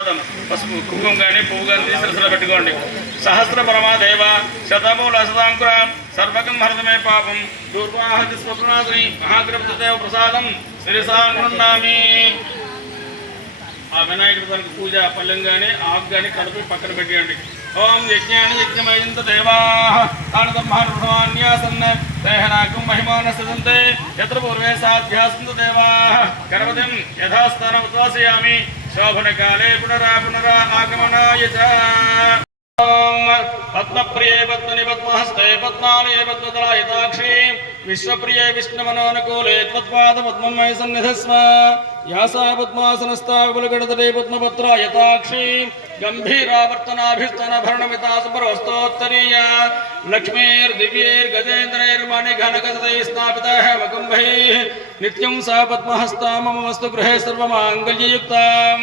పసుపు కుంకుమ కానీ పువ్వు కానీ శిరస్సులో పెట్టుకోండి. సహస్ర పరమాదేవ శతమూల శతాంకుర సర్వకం హరతమే పాపం దూర్వాహతి స్వప్నాథుని మహాగ్రహదేవ ప్రసాదం శిరసామి. ఆ వినాయకుడి తనకు పూజ పల్లెం కానీ ఆకు కానీ కలిపి పక్కన పెట్టేయండి. ఓం యజ్ఞాని యజ్ఞమయంత దేవా తాను బ్రహ్మాన్యాసన్న దేహనాకం మహిమాన సదంతే యత్ర పూర్వే సాధ్యాసంత దేవా గణపతిం యథాస్థాన ఉద్వాసయామి శోభనకాలే పునరా ఆగమనాయ చ. పద్మప్రియే పద్మని పద్మహస్తే పద్మాలయే పద్మదళాయతాక్షి విశ్వప్రియే విష్ణుమనోనుకూలే త్వత్పాద పద్మమయ సన్నిధస్వ. యాసా పద్మాసనస్థా విపులగణతటే పద్మపత్రాయతాక్షి గంభీరావర్తనాభిస్తన భరణమితా సమరోస్తోత్తరీయ లక్ష్మీర్దివ్యైర్గజేంద్రైర్మణి ఘనగజతై స్నాపితః మకుంభైః నిత్యం సా పద్మహస్తా మమ వస్తు గృహే సర్వమాంగళ్యయుక్తాం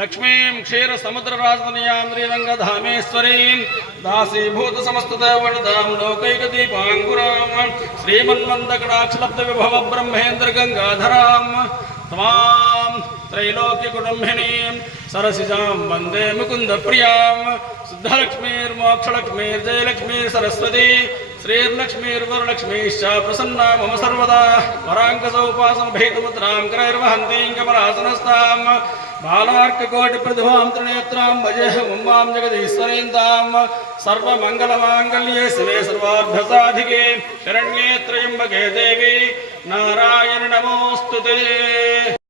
లక్ష్మీం క్షీరసముద్రరాజతనయాం శ్రీరంగధామేశ్వరీం దాసీభూత సమస్తదేవతాం లోకైకదీపాంకురాం శ్రీమన్మందకటాక్షలబ్ధ విభవ బ్రహ్మేంద్ర గంగాధరాం త్వాం त्रैलोक्यकुटुम्बिनीं सरसिजां वन्दे मुकुन्दप्रियां शुद्धलक्ष्मीर्मोक्षलक्ष्मीर्जयलक्ष्मीर्सरस्वती श्रीर्लक्ष्मीर्वरलक्ष्मीश्च प्रसन्ना मम सर्वदा वराङ्कसौपासनभेदमुद्रां करैर्वहन्तीं कमलासनस्तां बालार्ककोटिप्रतिभां त्रिनेत्रां भजेह उमां जगदीश्वरीं सर्वमङ्गलमाङ्गल्ये शिवे सर्वार्थसाधिके शरण्ये त्र्यम्बके देवी नारायण नमोऽस्तुते.